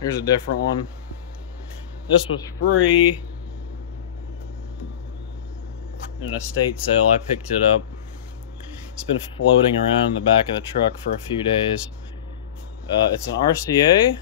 Here's a different one. This was free in an estate sale. I picked it up. It's been floating around in the back of the truck for a few days. It's an RCA.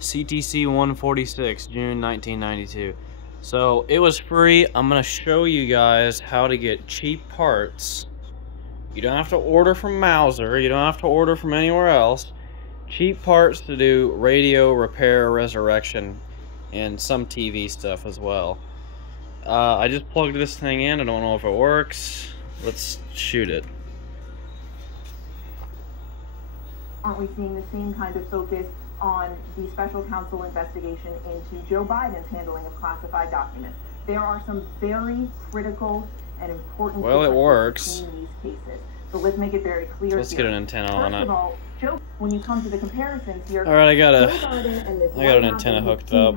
CTC 146, June 1992. So it was free. I'm gonna show you guys how to get cheap parts. You don't have to order from Mauser. You don't have to order from anywhere else. Cheap parts to do radio repair, resurrection, and some TV stuff as well. I just plugged this thing in. I don't know if it works. Let's shoot it. Aren't we seeing the same kind of focus on the special counsel investigation into Joe Biden's handling of classified documents? There are some very critical and important well, it works. between these cases. So let's make it very clear. Let's get an antenna on it. First of all, Joe, when you come to the comparisons here, all right, I got an antenna hooked up.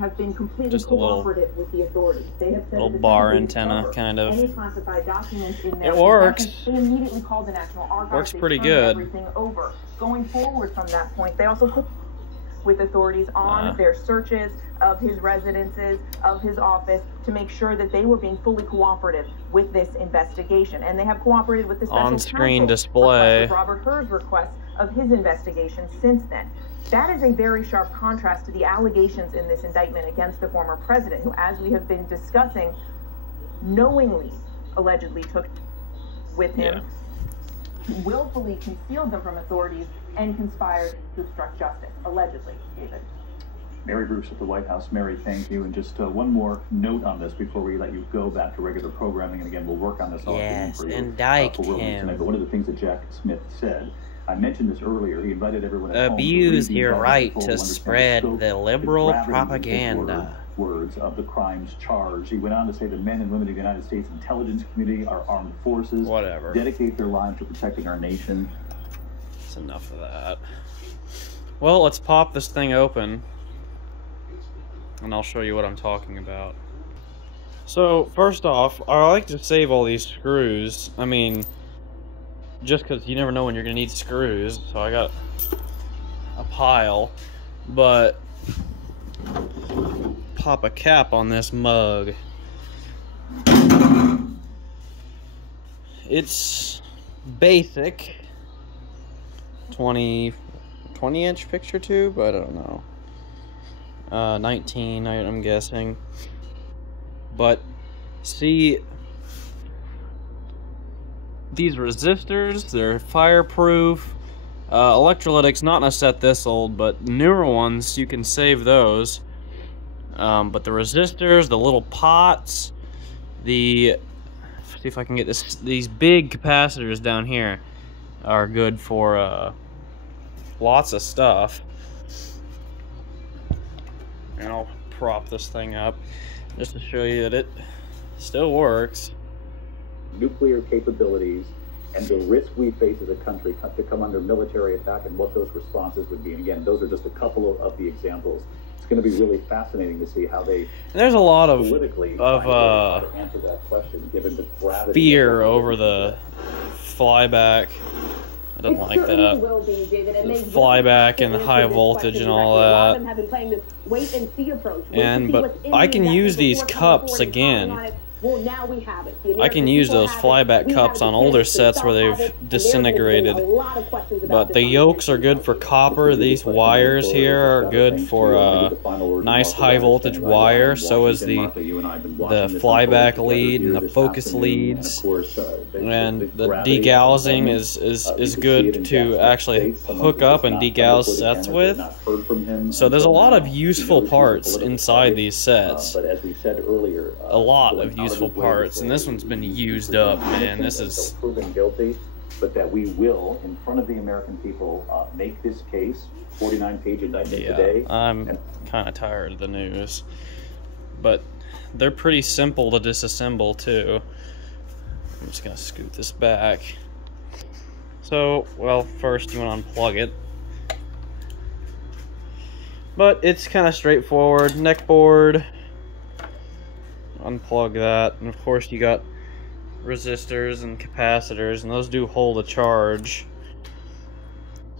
Just a little bar antenna, kind of. Any classified documents in there, it works. They immediately called the National Archives. Works pretty good. Everything over. Going forward from that point, they also put with authorities on their searches of his residences, of his office, to make sure that they were being fully cooperative with this investigation. And they have cooperated with the special on-screen counsel display. with Robert Hur's request of his investigation since then. That is a very sharp contrast to the allegations in this indictment against the former president, who, as we have been discussing, knowingly, allegedly took with him, willfully concealed them from authorities, and conspired to obstruct justice, allegedly. David. Mary Bruce at the White House. Mary, thank you. And just one more note on this before we let you go back to regular programming. And again, we'll work on this all for you. Indict him. Tonight. But one of the things that Jack Smith said, I mentioned this earlier, he invited everyone at abuse your right to spread the liberal propaganda. Words of the crimes charged. He went on to say the men and women of the United States intelligence community, our armed forces, dedicate their lives to protecting our nation. That's enough of that. Well, let's pop this thing open, and I'll show you what I'm talking about. So, first off, I like to save all these screws. I mean, just because you never know when you're going to need screws. So I got a pile, but pop a cap on this mug. It's basic 20-inch picture tube. I don't know. 19, I'm guessing. But see, these resistors, they're fireproof. Electrolytics, not in a set this old, but newer ones, you can save those. But the resistors, the little pots, see if I can get these big capacitors down here are good for lots of stuff. And I'll prop this thing up just to show you that it still works. Nuclear capabilities and the risk we face as a country to come under military attack and what those responses would be. And again, those are just a couple of the examples. It's going to be really fascinating to see how they and there's a lot of answer that question, given the gravity fear over the flyback. I don't like that. The flyback and the high voltage and all that. But I can use these cups again. Well, now we have it. I can use those flyback cups on older sets where they've disintegrated. But the yolks are good for copper. These wires here are good for nice high voltage wire. So is the flyback lead and the focus leads. And the degaussing is good to actually hook up and degauss sets with. So there's a lot of useful parts inside these sets. A lot of useful parts, and this one's been used up, man. This is proven guilty, but that we will, in front of the American people, make this case. 49-page indictment today. I'm kind of tired of the news, but they're pretty simple to disassemble too. I'm just gonna scoot this back. So, well, first you want to unplug it, but it's kind of straightforward. Neck board. Unplug that, and of course you got resistors and capacitors, and those do hold a charge.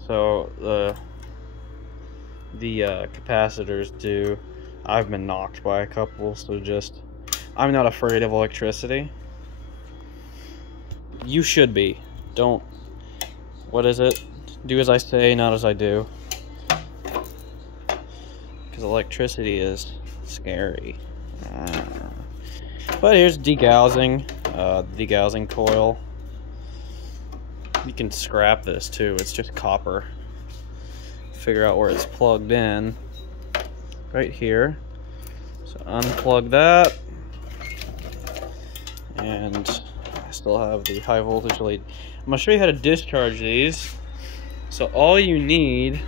So the capacitors do. I've been knocked by a couple, so just, I'm not afraid of electricity. You should be. Don't, what is it? Do as I say, not as I do. Because electricity is scary. But here's degaussing, degaussing coil. You can scrap this too, it's just copper. Figure out where it's plugged in. Right here. So unplug that. And I still have the high voltage lead. I'm going to show you how to discharge these. So all you need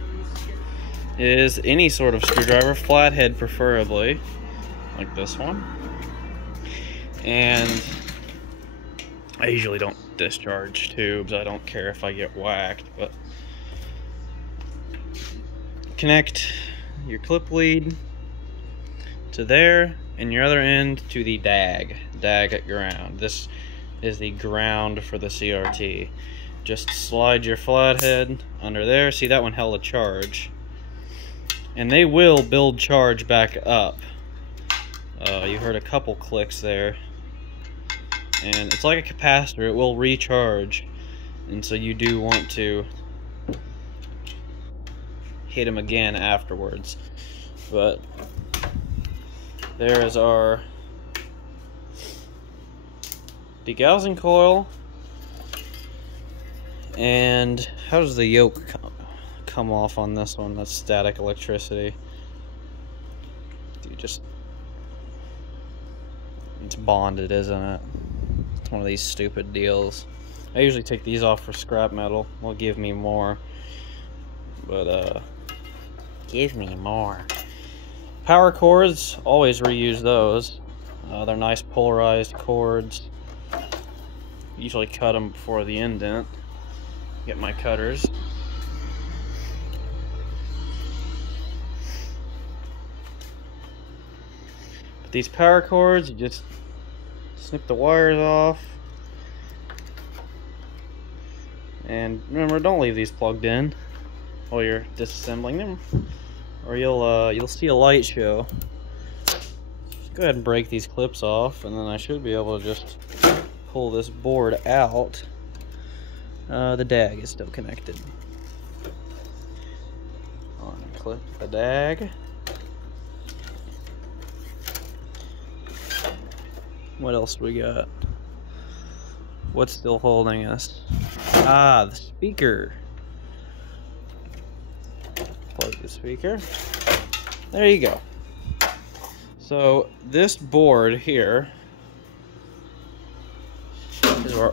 is any sort of screwdriver, flathead preferably, like this one. And I usually don't discharge tubes, I don't care if I get whacked, but connect your clip lead to there, and your other end to the DAG at ground. This is the ground for the CRT. Just slide your flathead under there. See, that one held a charge. And they will build charge back up. You heard a couple clicks there. And it's like a capacitor, it will recharge. And so you do want to hit them again afterwards. But there is our degaussing coil. And how does the yoke come off on this one? That's static electricity. You just, it's bonded, isn't it? It's one of these stupid deals. I usually take these off for scrap metal. Will give me more. But give me more. Power cords, always reuse those. They're nice polarized cords. Usually cut them before the indent. Get my cutters. But these power cords, you just snip the wires off. And remember, don't leave these plugged in while you're disassembling them, or you'll see a light show. Just go ahead and break these clips off, and then I should be able to just pull this board out. The DAG is still connected. Unclip the DAG. What else do we got? What's still holding us? Ah, the speaker. Plug the speaker. There you go. So this board here is where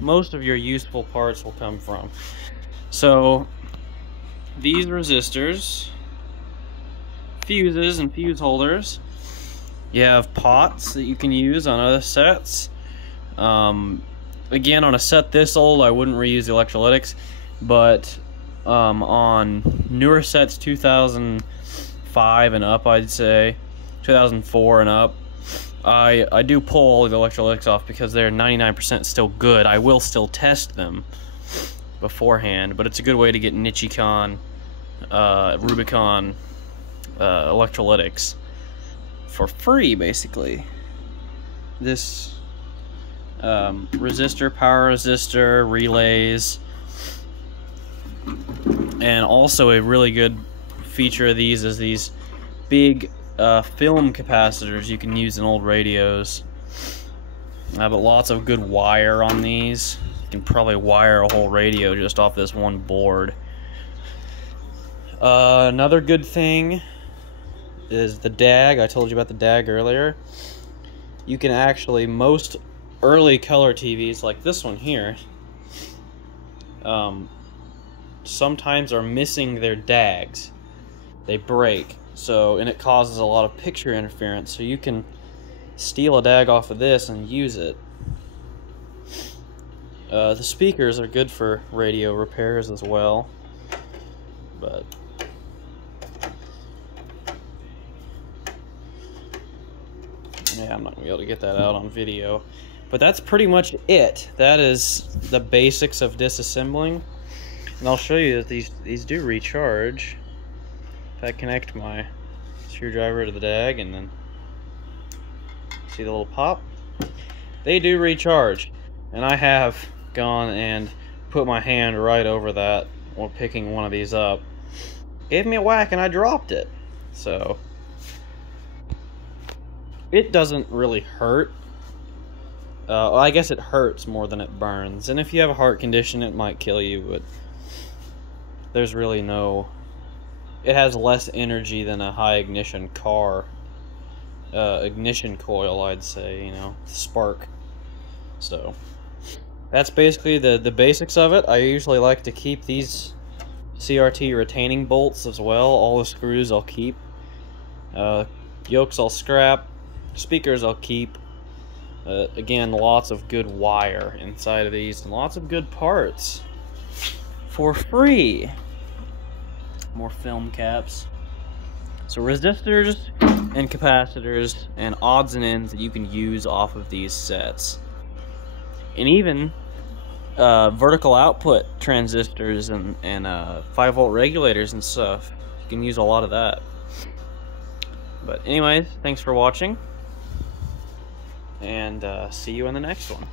most of your useful parts will come from. So these resistors, fuses and fuse holders. You have pots that you can use on other sets. Again, on a set this old, I wouldn't reuse the electrolytics, but on newer sets, 2005 and up, I'd say, 2004 and up, I do pull all the electrolytics off because they're 99% still good. I will still test them beforehand, but it's a good way to get Nichicon, Rubicon electrolytics for free, basically. This resistor, power resistor, relays, and also a really good feature of these is these big film capacitors you can use in old radios. But lots of good wire on these. You can probably wire a whole radio just off this one board. Another good thing is the DAG. I told you about the DAG earlier. You can actually, most early color TVs like this one here, sometimes are missing their DAGs. They break, and it causes a lot of picture interference, so you can steal a DAG off of this and use it. The speakers are good for radio repairs as well, but yeah, I'm not going to be able to get that out on video. But that's pretty much it. That is the basics of disassembling. And I'll show you that these do recharge. If I connect my screwdriver to the DAG and then see the little pop, they do recharge. And I have gone and put my hand right over that while picking one of these up. Gave me a whack and I dropped it. So it doesn't really hurt. I guess it hurts more than it burns. And if you have a heart condition, it might kill you, but there's really no... It has less energy than a high ignition car. Ignition coil, I'd say, you know, spark. So that's basically the basics of it. I usually like to keep these CRT retaining bolts as well. All the screws I'll keep. Yokes I'll scrap. Speakers I'll keep. Again, lots of good wire inside of these and lots of good parts for free. More film caps. So resistors and capacitors and odds and ends that you can use off of these sets. And even vertical output transistors and 5-volt regulators and stuff. You can use a lot of that. But anyways, thanks for watching. And see you in the next one.